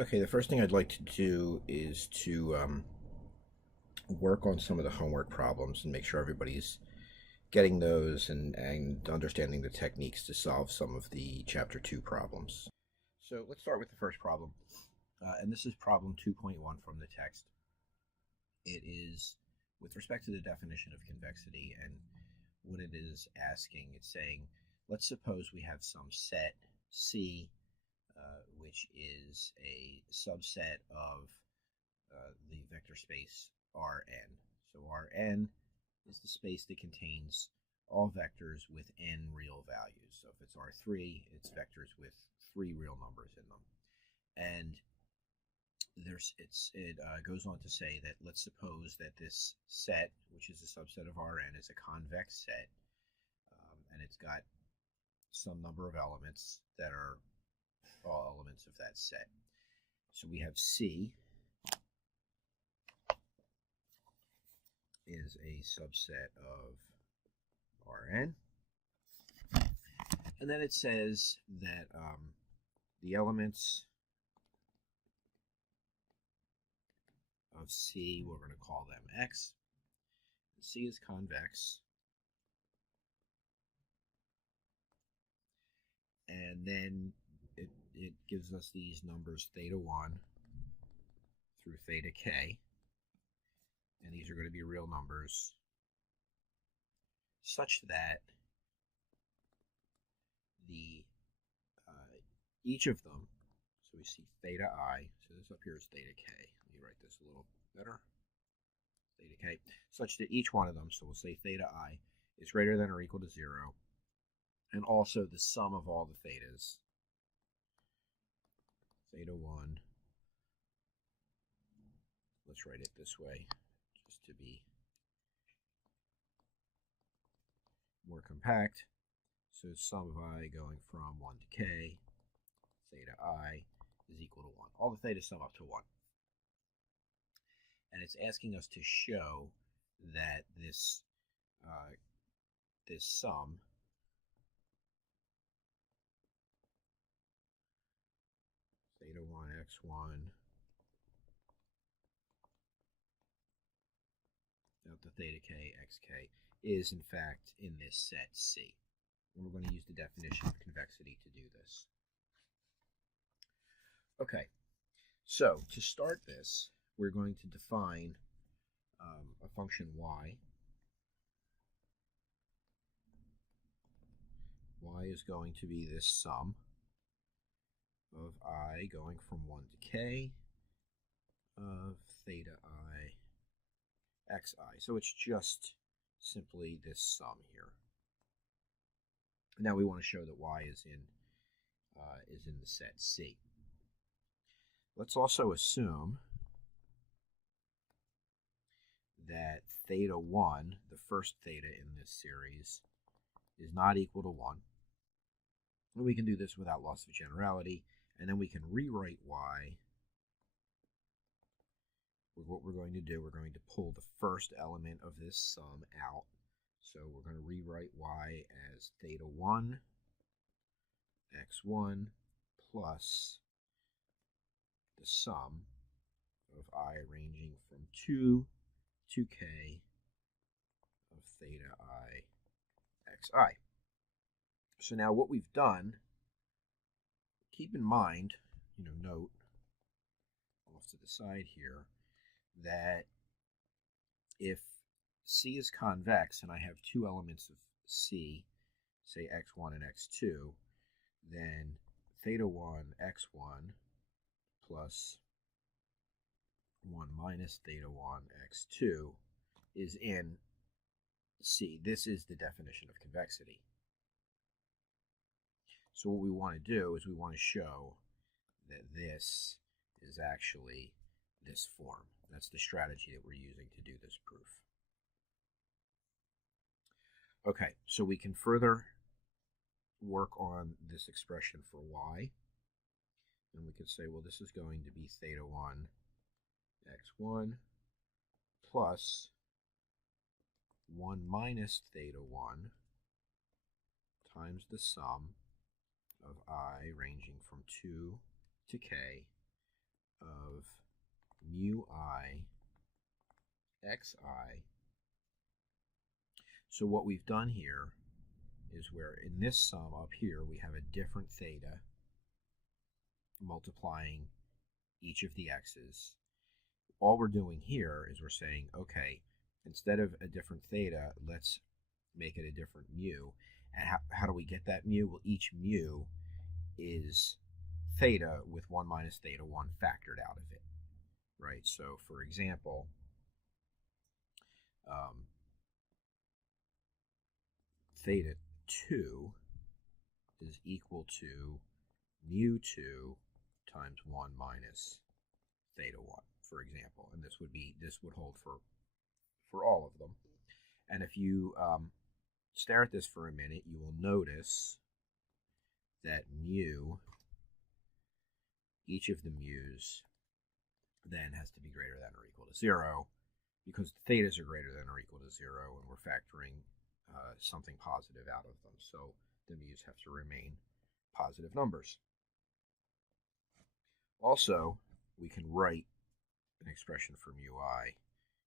Okay, the first thing I'd like to do is to work on some of the homework problems and make sure everybody's getting those and understanding the techniques to solve some of the Chapter 2 problems. So let's start with the first problem. And this is problem 2.1 from the text. It is with respect to the definition of convexity, and what it is asking, it's saying, let's suppose we have some set C, which is a subset of the vector space Rn. So Rn is the space that contains all vectors with n real values. So if it's R3, it's vectors with 3 real numbers in them. And it goes on to say that let's suppose that this set, which is a subset of Rn, is a convex set, and it's got some number of elements that are all elements of that set. So we have C is a subset of Rn. And then it says that the elements of C, we're going to call them X. C is convex. And then it gives us these numbers theta 1 through theta k. And these are going to be real numbers such that each of them, so we see theta I, so this up here is theta k. Let me write this a little better. Theta k, such that each one of them, so we'll say theta I, is greater than or equal to 0, and also the sum of all the thetas, theta 1, let's write it this way, just to be more compact. So sum of I going from 1 to k, theta I is equal to 1. All the thetas sum up to 1. And it's asking us to show that this sum theta 1 x1 delta theta k xk is in fact in this set C. And we're going to use the definition of convexity to do this. Okay, so to start this, we're going to define a function y. Y is going to be this sum of I going from 1 to k of theta I xi. So it's just simply this sum here. Now we want to show that y is in the set C. Let's also assume that theta 1, the first theta in this series, is not equal to 1. And we can do this without loss of generality, and then we can rewrite y. What we're going to do, we're going to pull the first element of this sum out. So we're going to rewrite y as theta 1 x1 plus the sum of I ranging from 2 to k of theta I xi. So now what we've done, keep in mind, note off to the side here, that if C is convex and I have two elements of C, say x1 and x2, then theta 1 x1 plus 1 minus theta 1 x2 is in C. This is the definition of convexity. So what we want to do is we want to show that this is actually this form. That's the strategy that we're using to do this proof. Okay, so we can further work on this expression for y. And we could say, well, this is going to be theta 1 x1 plus 1 minus theta 1 times the sum of I ranging from 2 to k of mu I xi. So what we've done here is where in this sum up here we have a different theta multiplying each of the x's. All we're doing here is we're saying, okay, instead of a different theta, let's make it a different mu. And how do we get that mu? Well, each mu is theta with 1 minus theta 1 factored out of it, right? So, for example, theta 2 is equal to mu 2 times 1 minus theta 1, for example. And this would hold for all of them. And if you stare at this for a minute, you will notice that mu, each of the mu's, then has to be greater than or equal to 0, because the thetas are greater than or equal to 0, and we're factoring something positive out of them. So the mu's have to remain positive numbers. Also, we can write an expression for mu I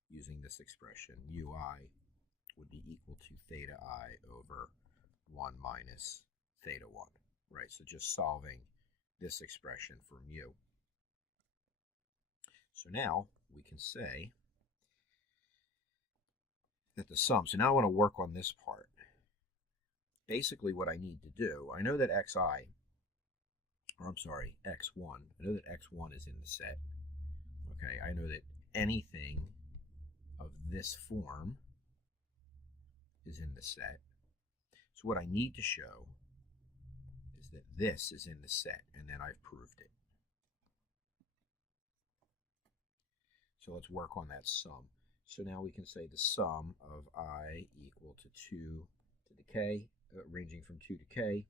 using this expression. Mu I would be equal to theta I over 1 minus theta 1, right? So just solving this expression for mu. So now we can say that the sum, so now I want to work on this part. Basically what I need to do, I know that xi, or I'm sorry, x1, I know that x1 is in the set. Okay, I know that anything of this form is in the set. So what I need to show is that this is in the set, and then I've proved it. So let's work on that sum. So now we can say the sum of I equal to 2 to the k, ranging from 2 to k,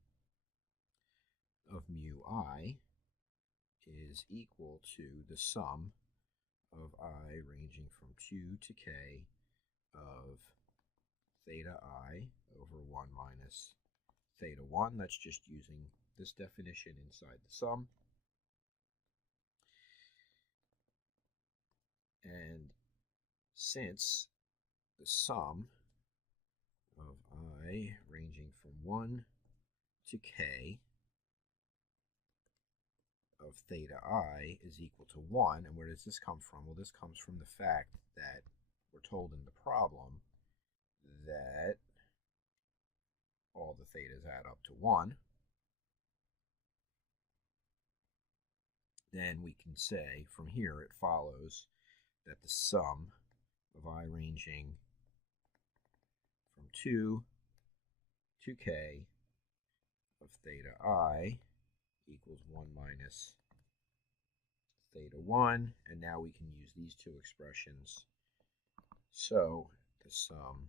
of mu I is equal to the sum of I ranging from 2 to k of theta I over 1 minus theta 1. That's just using this definition inside the sum. And since the sum of I ranging from 1 to k of theta I is equal to 1, and where does this come from? Well, this comes from the fact that we're told in the problem that all the thetas add up to 1. Then we can say from here it follows that the sum of I ranging from 2 to k of theta I equals 1 minus theta 1, and now we can use these two expressions. So the sum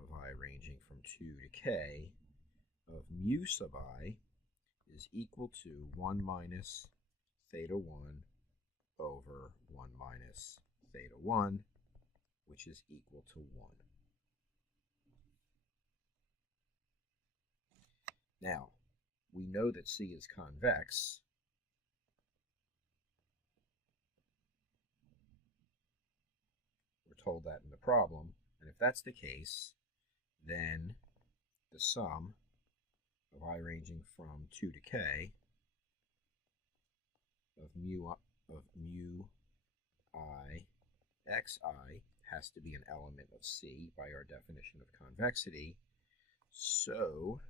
of I ranging from 2 to k of mu sub I is equal to 1 minus theta 1 over 1 minus theta 1, which is equal to 1. Now, we know that C is convex. We're told that in the problem, and if that's the case, then the sum of I ranging from 2 to k of mu I xi has to be an element of C by our definition of convexity. So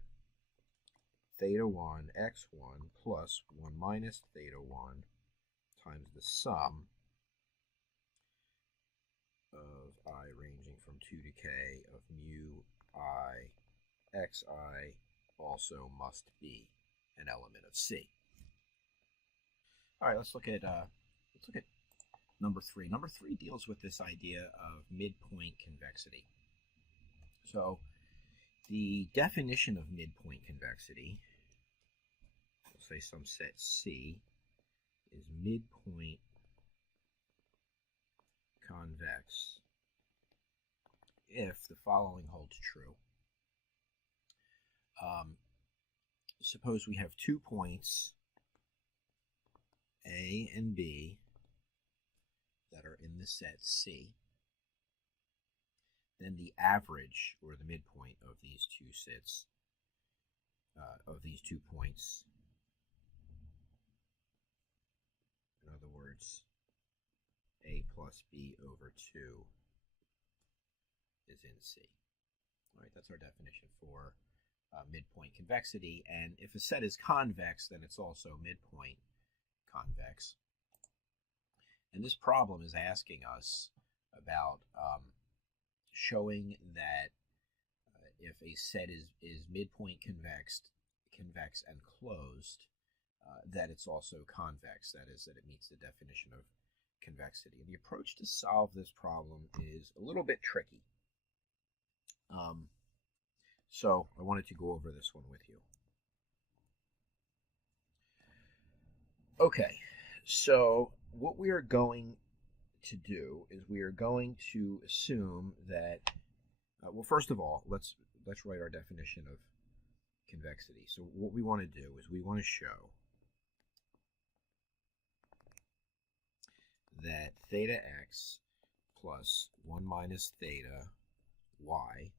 theta 1 x1 plus 1 minus theta 1 times the sum of I ranging from 2 to k of mu I xi also must be an element of C. All right, let's look at number 3. Number 3 deals with this idea of midpoint convexity. So the definition of midpoint convexity, we'll say some set C, is midpoint convex if the following holds true. Suppose we have 2 points A and B that are in the set C, then the average, or the midpoint, of these two sets, of these 2 points. In other words, A plus B over 2 is in C. All right, that's our definition for midpoint convexity. And if a set is convex, then it's also midpoint convex. And this problem is asking us about showing that if a set is midpoint convex and closed, that it's also convex, that is, that it meets the definition of convexity. And the approach to solve this problem is a little bit tricky. So I wanted to go over this one with you. Okay, so what we are going to do is we are going to assume that, well, first of all, let's write our definition of convexity. So what we want to do is we want to show that theta x plus 1 minus theta y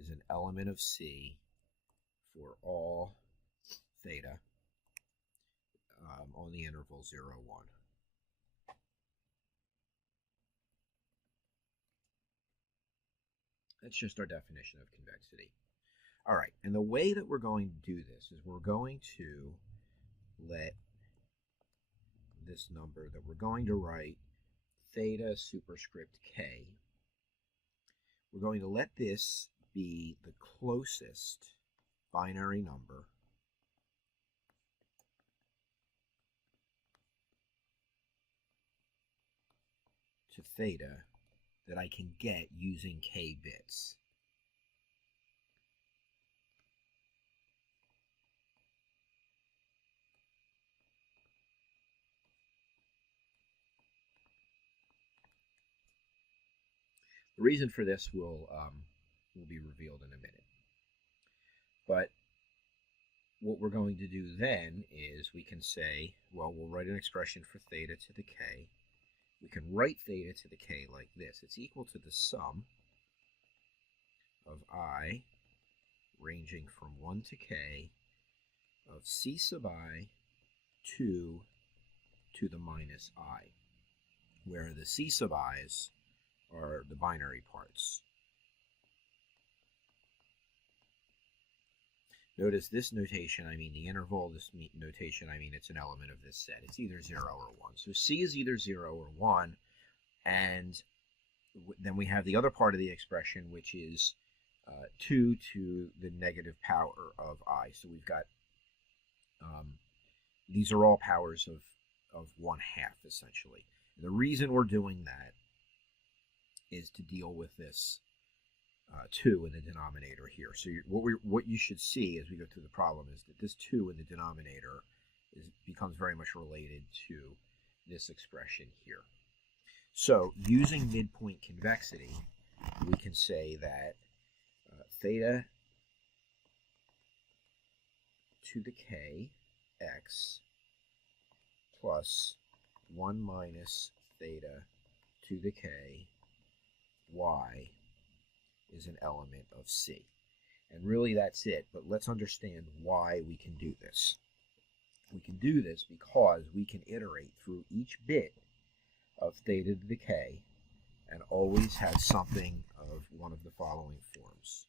is an element of C for all theta on the interval 0, 1. That's just our definition of convexity. All right, and the way that we're going to do this is we're going to let this number that we're going to write theta superscript k, we're going to let this be the closest binary number to theta that I can get using k bits. The reason for this will be revealed in a minute. But what we're going to do then is we can say, well, we'll write an expression for theta to the k. We can write theta to the k like this. It's equal to the sum of I ranging from 1 to k of c sub I 2 to the minus I, where the c sub i's are the binary parts. Notice this notation, I mean the interval, this notation, I mean it's an element of this set. It's either 0 or 1. So C is either 0 or 1, and then we have the other part of the expression, which is 2 to the negative power of I. So we've got, these are all powers of 1/2, essentially. And the reason we're doing that is to deal with this 2 in the denominator here. So what you should see as we go through the problem is that this 2 in the denominator becomes very much related to this expression here. So using midpoint convexity, we can say that theta to the k x plus 1 minus theta to the k y is an element of C. And really that's it, but let's understand why we can do this. We can do this because we can iterate through each bit of theta to the k and always have something of one of the following forms.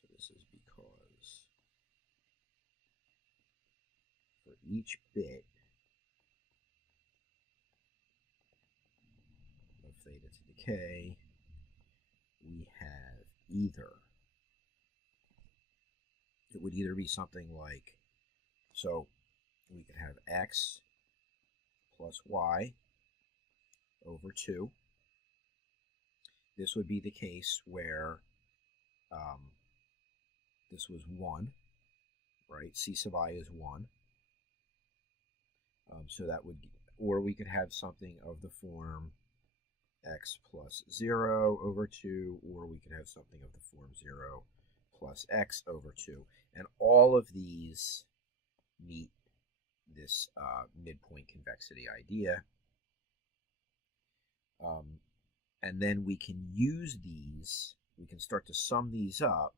So this is because for each bit of theta to the k, we have it would either be something like, so we could have x plus y over 2. This would be the case where this was 1, right? C sub I is 1. So that would, or we could have something of the form x plus 0 over 2, or we could have something of the form 0 plus x over 2. And all of these meet this midpoint convexity idea. And then we can use these, we can start to sum these up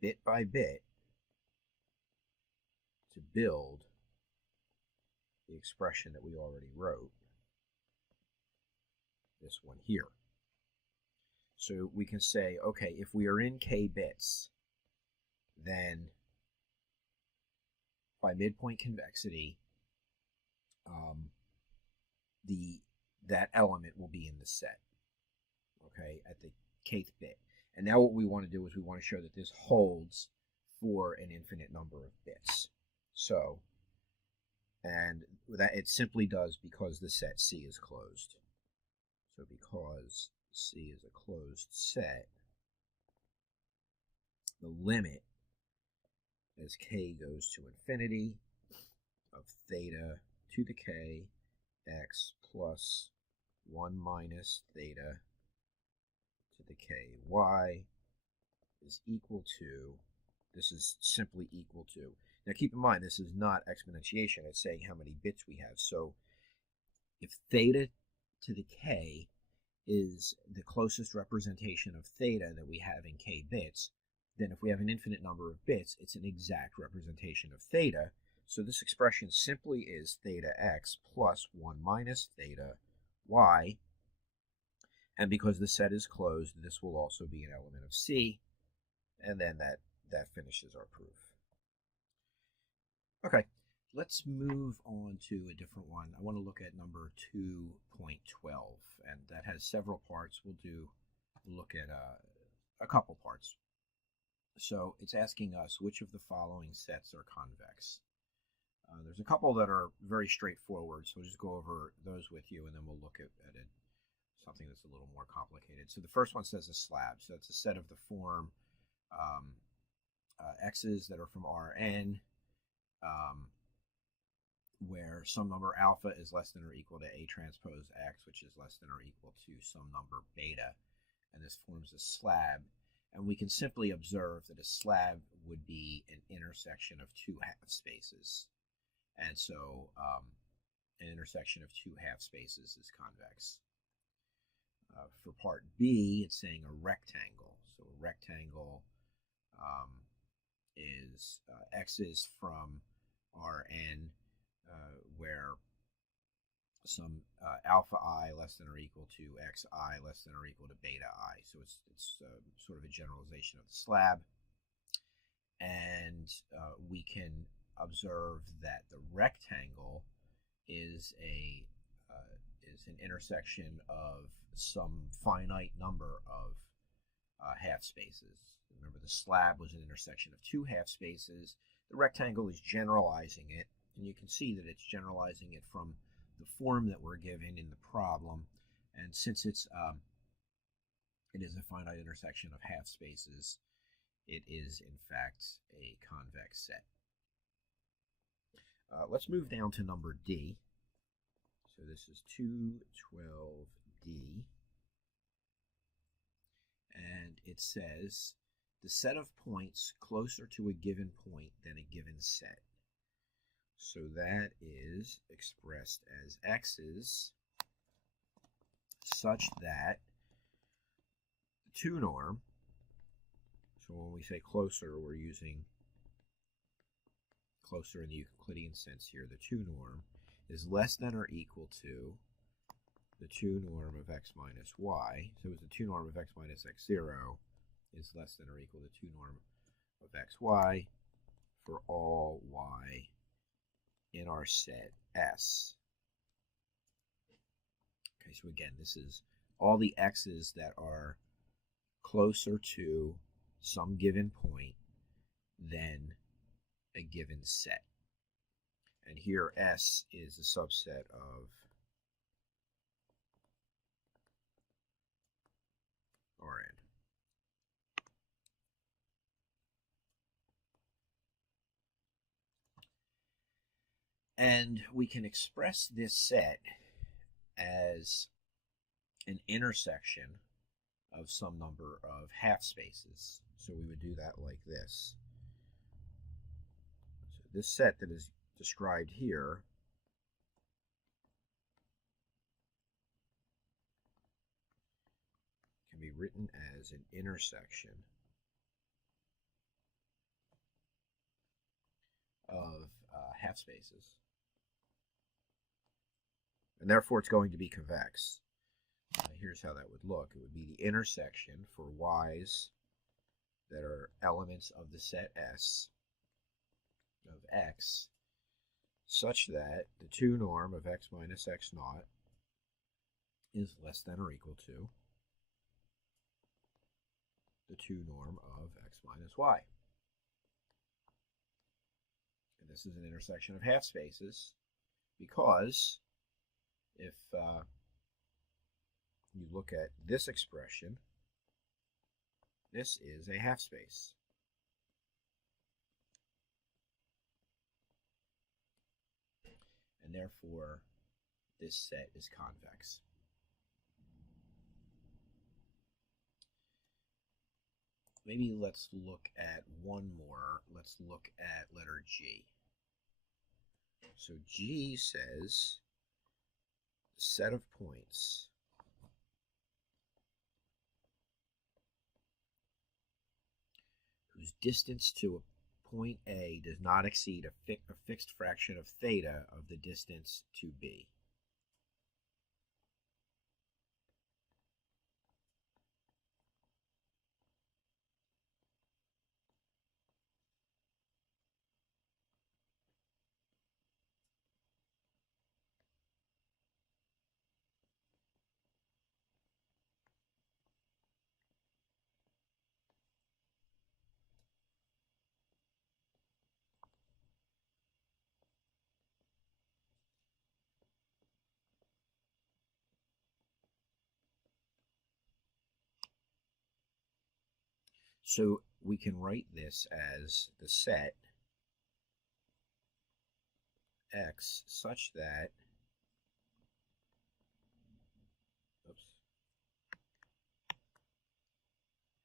bit by bit to build the expression that we already wrote, this one here. So we can say, okay, if we are in k bits, then by midpoint convexity, that element will be in the set, okay, at the kth bit. And now what we want to do is we want to show that this holds for an infinite number of bits. So, and that it simply does because the set C is closed. So because C is a closed set, the limit as k goes to infinity of theta to the k x plus 1 minus theta to the k y is equal to, this is simply equal to, now keep in mind this is not exponentiation, it's saying how many bits we have. So if theta to the k is the closest representation of theta that we have in k bits, then if we have an infinite number of bits, it's an exact representation of theta. So this expression simply is theta x plus 1 minus theta y. And because the set is closed, this will also be an element of C. And then that finishes our proof. Okay, let's move on to a different one. I want to look at number 2.12, and that has several parts. We'll look at a couple parts. So it's asking us which of the following sets are convex. There's a couple that are very straightforward, so we'll just go over those with you, and then we'll look at something that's a little more complicated. So the first one says a slab. So it's a set of the form x's that are from Rn, where some number alpha is less than or equal to A transpose X, which is less than or equal to some number beta. And this forms a slab. And we can simply observe that a slab would be an intersection of two half spaces. And so an intersection of two half spaces is convex. For part B, it's saying a rectangle. So a rectangle is X is from Rn, where some alpha I less than or equal to xi less than or equal to beta I. So it's sort of a generalization of the slab. And we can observe that the rectangle is an intersection of some finite number of half spaces. Remember, the slab was an intersection of two half spaces. The rectangle is generalizing it, and you can see that it's generalizing it from the form that we're given in the problem. And since it is a finite intersection of half spaces, it is in fact a convex set. Let's move down to number D. So this is 212D. And it says the set of points closer to a given point than a given set. So that is expressed as x's such that the 2 norm, so when we say closer, we're using closer in the Euclidean sense here, the 2 norm is less than or equal to the 2 norm of x minus y. So the 2 norm of x minus x0 is less than or equal to 2 norm of xy for all y in our set S. Okay, so again, this is all the x's that are closer to some given point than a given set. And here S is a subset of Rn. And we can express this set as an intersection of some number of half spaces. So we would do that like this. this set that is described here can be written as an intersection of half spaces, and therefore it's going to be convex. Here's how that would look. It would be the intersection for y's that are elements of the set S of x, such that the 2 norm of x minus x naught is less than or equal to the 2 norm of x minus y. And this is an intersection of half spaces because if you look at this expression, this is a half space. And therefore, this set is convex. Maybe let's look at one more. Let's look at letter G. So G says the set of points whose distance to a point A does not exceed a fixed fraction of theta of the distance to B. So we can write this as the set X such that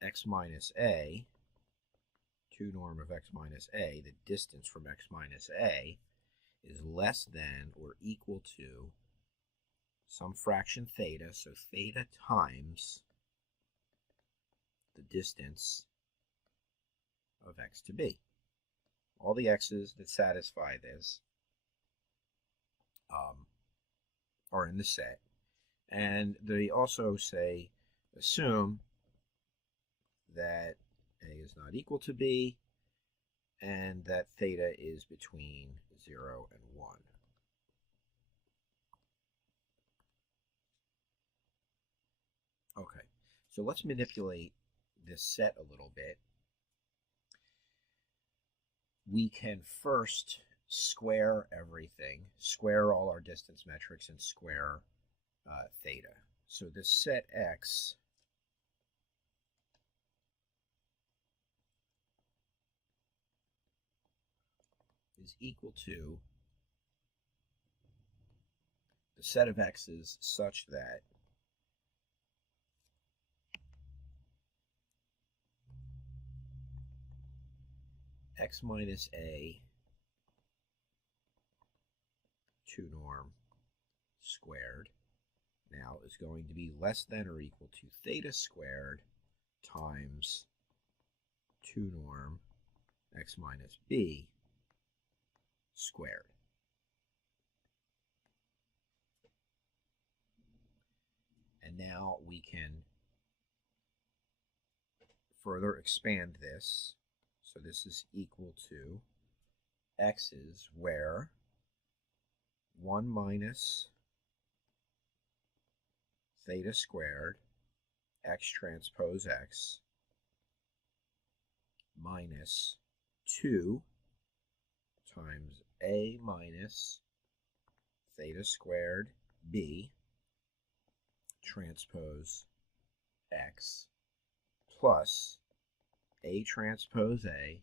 x minus a, 2 norm of x minus a, the distance from x minus a, is less than or equal to some fraction theta, so theta times the distance of x to b. All the x's that satisfy this are in the set, and they also say assume that a is not equal to b and that theta is between 0 and 1. Okay, so let's manipulate this set a little bit. We can first square everything, square all our distance metrics, and square theta. So this set X is equal to the set of x's such that x minus a 2 norm squared now is going to be less than or equal to theta squared times 2 norm x minus b squared. And now we can further expand this. So this is equal to x's where 1 minus theta squared x transpose x minus 2 times a minus theta squared b transpose x plus a transpose a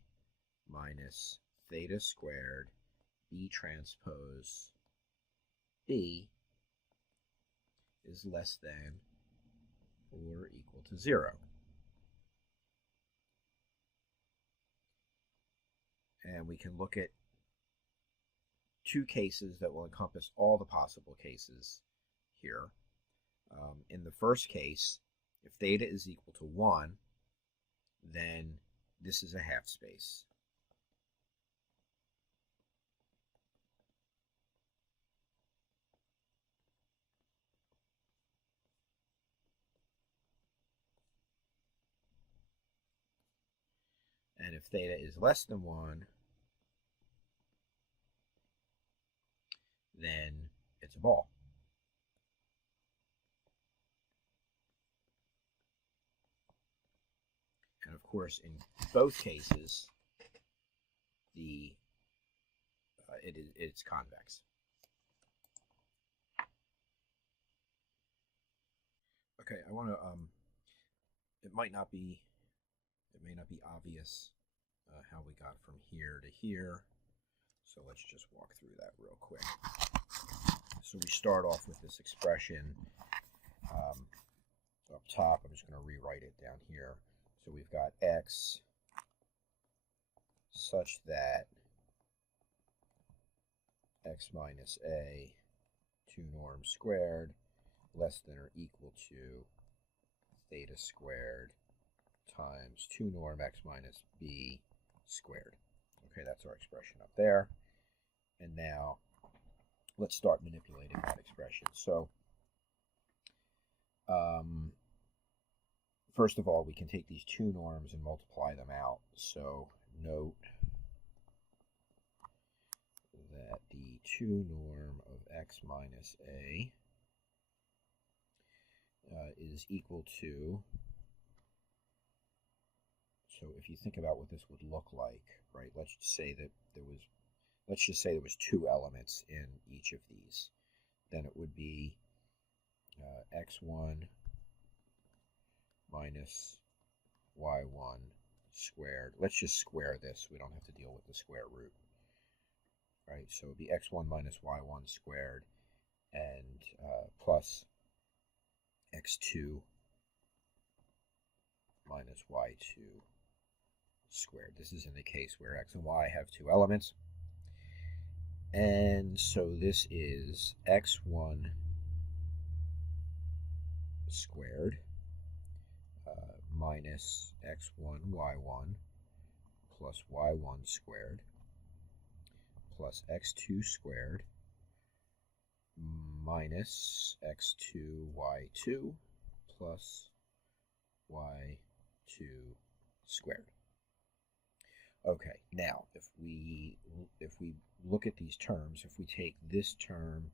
minus theta squared b transpose b is less than or equal to 0. And we can look at two cases that will encompass all the possible cases here. In the first case, if theta is equal to 1, then this is a half space. And if theta is less than 1, then it's a ball. And of course, in both cases, it's convex. Okay, I want to. It may not be obvious how we got from here to here. So let's just walk through that real quick. So we start off with this expression up top. I'm just going to rewrite it down here. So we've got x such that x minus a 2 norm squared less than or equal to theta squared times 2 norm x minus b squared. Okay, that's our expression up there. And now let's start manipulating that expression. So first of all, we can take these 2 norms and multiply them out. So note that the 2 norm of x minus a is equal to, so if you think about what this would look like, right, let's just say there was 2 elements in each of these. Then it would be x1 minus y1 squared. Let's just square this. We don't have to deal with the square root. Right, so it would be x1 minus y1 squared and plus x2 minus y2 squared. This is in the case where x and y have 2 elements. And so this is x1 squared minus x1 y1 plus y1 squared plus x2 squared minus x2 y2 plus y2 squared. Okay, now if we look at these terms, if we take this term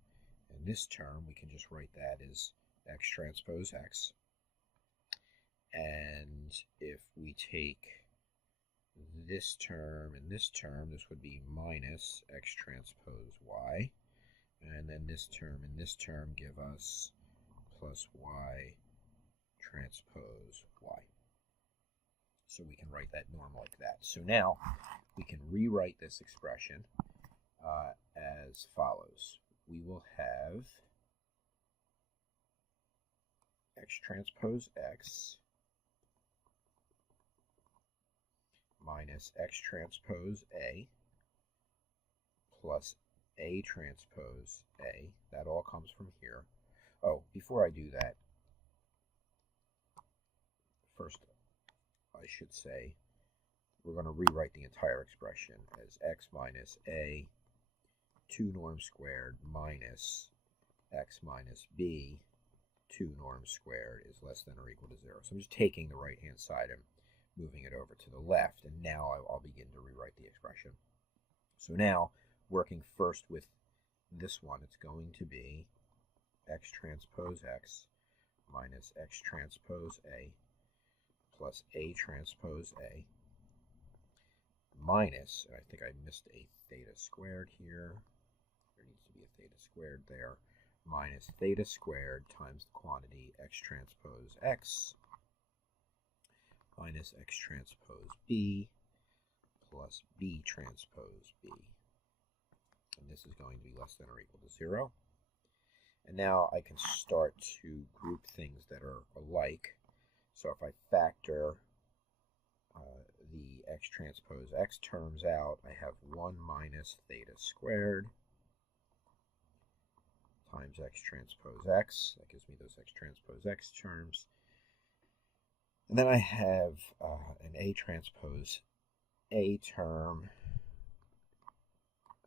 and this term, we can just write that as x transpose x. And if we take this term and this term, this would be minus x transpose y. And then this term and this term give us plus y transpose y. So we can write that norm like that. So now we can rewrite this expression as follows. We will have x transpose x minus x transpose a plus a transpose a. That all comes from here. Oh, before I do that, first I should say we're going to rewrite the entire expression as x minus a 2 norm squared minus x minus b 2 norm squared is less than or equal to 0. So I'm just taking the right-hand side and moving it over to the left, and now I'll begin to rewrite the expression. So now, working first with this one, it's going to be x transpose x minus x transpose a plus a transpose a minus, and I think I missed a theta squared here. There needs to be a theta squared there. Minus theta squared times the quantity x transpose x minus x transpose b plus b transpose b. And this is going to be less than or equal to 0. And now I can start to group things that are alike. So if I factor the x transpose x terms out, I have 1 minus theta squared times x transpose x. That gives me those x transpose x terms. And then I have an A transpose A term.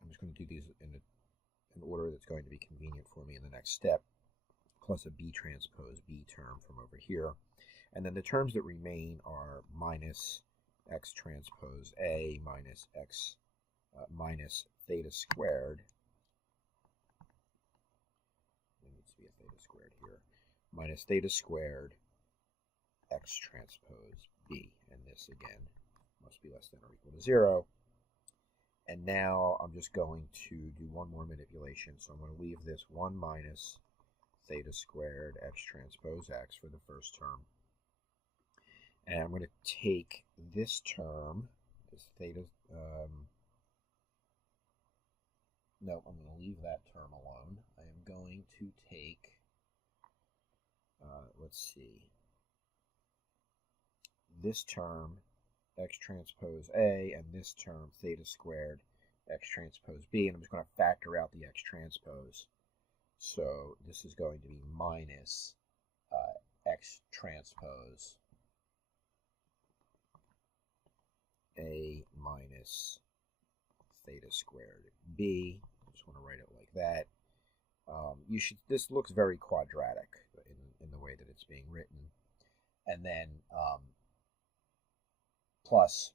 I'm just going to do these in an order that's going to be convenient for me in the next step, plus a B transpose B term from over here. And then the terms that remain are minus x transpose A minus x minus theta squared. There needs to be a theta squared here. Minus theta squared x transpose B. And this, again, must be less than or equal to 0. And now I'm just going to do one more manipulation. So I'm going to leave this 1 minus theta squared x transpose x for the first term. And I'm going to take this term, this theta, no, I'm going to leave that term alone. I am going to take, let's see, this term, x transpose A, and this term, theta squared x transpose B, and I'm just going to factor out the x transpose. So this is going to be minus x transpose A minus theta squared B. I just want to write it like that. This looks very quadratic in the way that it's being written. And then plus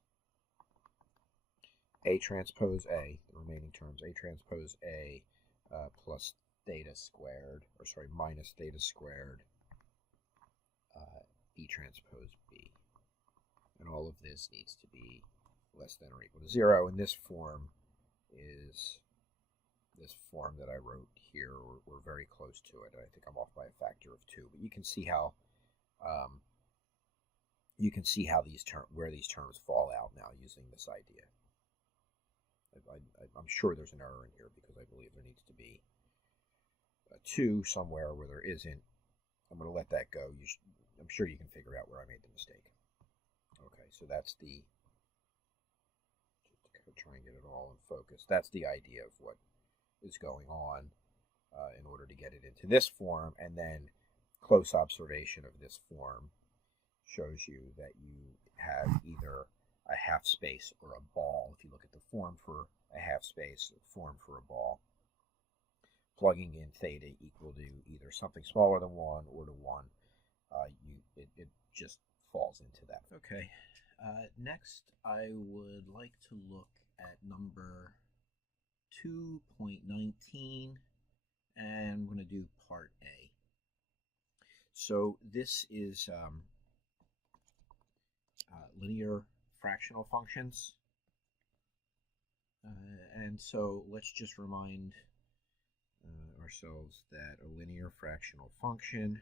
A transpose A, the remaining terms, A transpose A plus theta squared, or sorry, minus theta squared B transpose B. And all of this needs to be less than or equal to 0. And this form is this form that I wrote here. We're very close to it. I think I'm off by a factor of 2. But you can see how where these terms fall out now using this idea. I'm sure there's an error in here because I believe there needs to be a 2 somewhere where there isn't. I'm going to let that go. I'm sure you can figure out where I made the mistake. Okay, so that's the, just to try and get it all in focus, that's the idea of what is going on in order to get it into this form. And then close observation of this form shows you that you have either a half space or a ball. If you look at the form for a half space, the form for a ball, plugging in theta equal to either something smaller than 1 or to 1, it just falls into that. Okay, next I would like to look at number 2.19, and I'm going to do part A. So this is linear fractional functions. And so let's just remind ourselves that a linear fractional function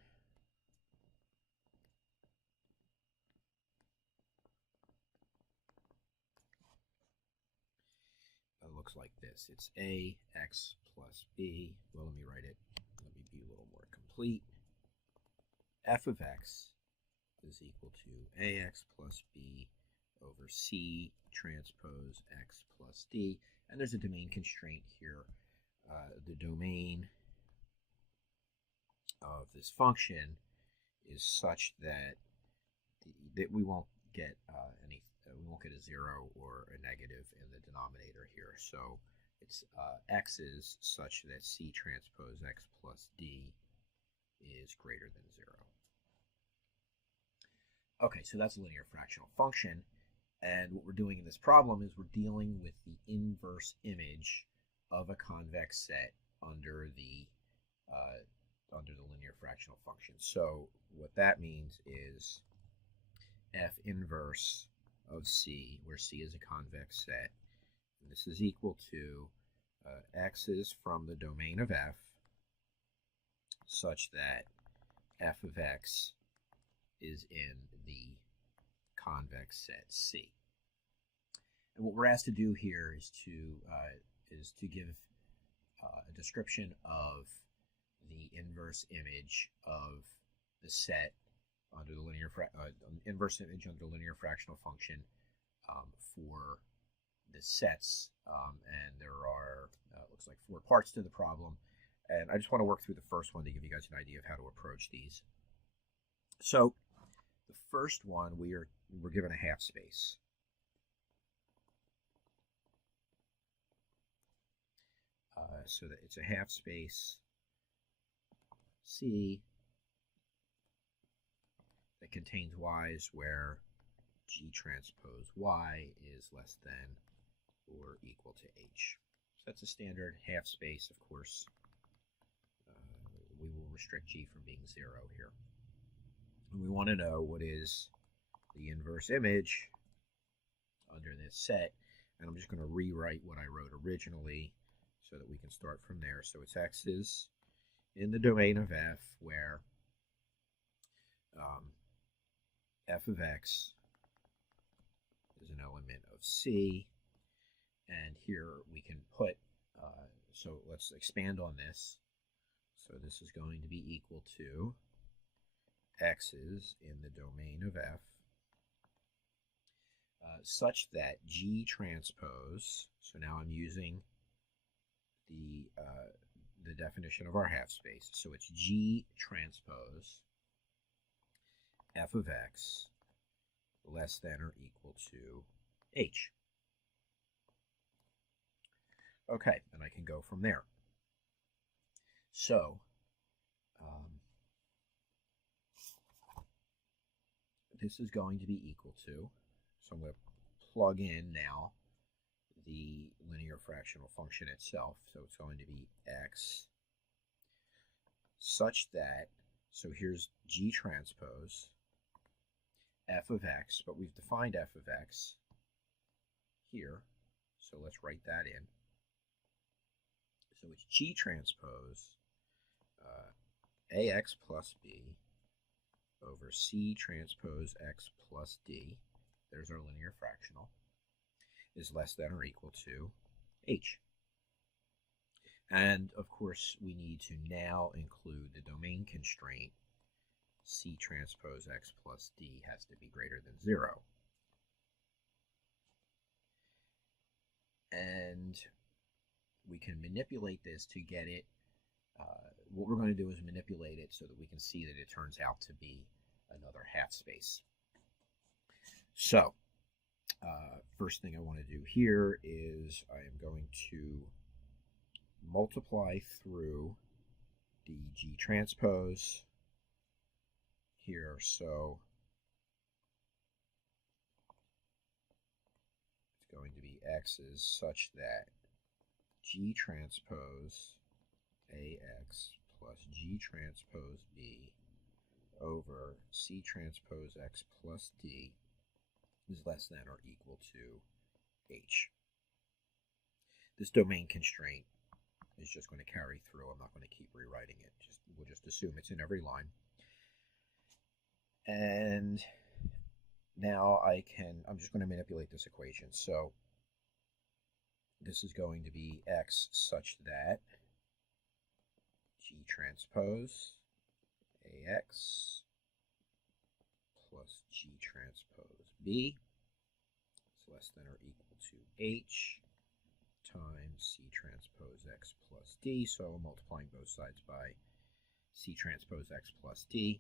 looks like this. It's ax plus b. Well, let me write it. Let me be a little more complete. F of x is equal to ax plus b over c transpose x plus d. And there's a domain constraint here. The domain of this function is such that we won't get we won't get a 0 or a negative in the denominator here. So it's x is such that c transpose x plus d is greater than 0. Okay, so that's a linear fractional function. And what we're doing in this problem is we're dealing with the inverse image of a convex set under the linear fractional function. So what that means is f inverse of c, where c is a convex set, and this is equal to x's from the domain of f, such that f of x is in the convex set C. And what we're asked to do here is to give a description of the inverse image of the set under the linear inverse image under the linear fractional function for the sets, and there are looks like 4 parts to the problem, And I just want to work through the first one to give you guys an idea of how to approach these. So the first one, we're given a half space. So that it's a half space C that contains y's where G transpose Y is less than or equal to H. So that's a standard half space, of course. We will restrict G from being 0 here. And we want to know what is the inverse image under this set. And I'm just going to rewrite what I wrote originally so that we can start from there. So it's x's in the domain of f, where f of x is an element of C. And here we can put, so let's expand on this. So this is going to be equal to x's in the domain of f, such that G transpose, so now I'm using the definition of our half space. So it's G transpose f of x less than or equal to H. Okay, and I can go from there. So this is going to be equal to, so I'm going to plug in now the linear fractional function itself. So it's going to be x such that, so here's G transpose f of x, but we've defined f of x here, so let's write that in. So it's G transpose ax plus b over C transpose x plus d, there's our linear fractional, is less than or equal to H. And of course we need to now include the domain constraint C transpose x plus d has to be greater than 0. And we can manipulate this to get it, what we're going to do is manipulate it so that we can see that it turns out to be another half space. So first thing I want to do here is I am going to multiply through the G transpose here. So it's going to be x's such that G transpose ax plus G transpose b over C transpose x plus d is less than or equal to H. This domain constraint is just going to carry through. I'm not going to keep rewriting it. We'll just assume it's in every line. And now I'm just going to manipulate this equation. So this is going to be x such that G transpose ax plus G transpose b is less than or equal to H times C transpose x plus d. So I'm multiplying both sides by C transpose x plus d.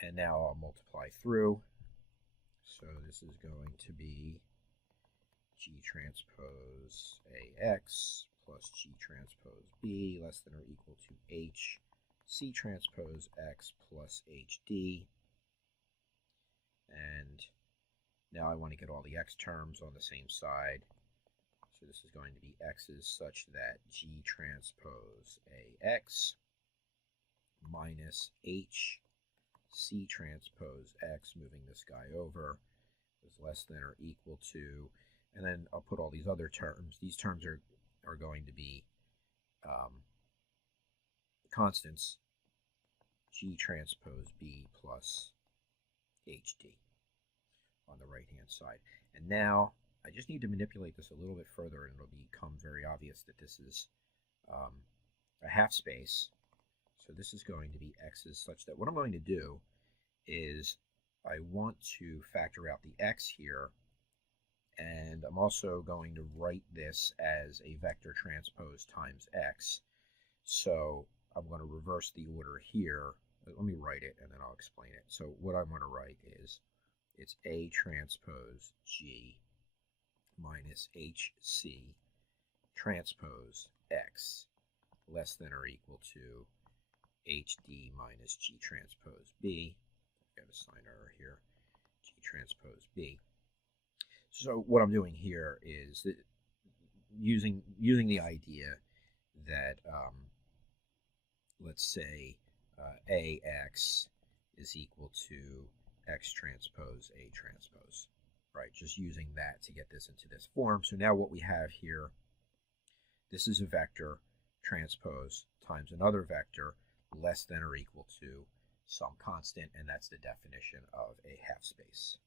And now I'll multiply through. So this is going to be G transpose ax plus G transpose b less than or equal to H C transpose x plus HD. And now I want to get all the x terms on the same side. So this is going to be x's such that G transpose ax minus H C transpose x, moving this guy over, is less than or equal to, and then I'll put all these other terms. These terms are going to be constants, G transpose b plus HD on the right-hand side. And now I just need to manipulate this a little bit further, and it'll become very obvious that this is a half space. So this is going to be x's such that what I'm going to do is I want to factor out the x here And I'm also going to write this as a vector transpose times x. So I'm going to reverse the order here. Let me write it and then I'll explain it. So what I'm going to write is it's A transpose G minus HC transpose X less than or equal to HD minus G transpose B. Got a sign error here. G transpose B. So what I'm doing here is that using the idea that let's say AX is equal to X transpose A transpose, right? Just using that to get this into this form. So now what we have here, this is a vector transpose times another vector less than or equal to some constant, and that's the definition of a half space.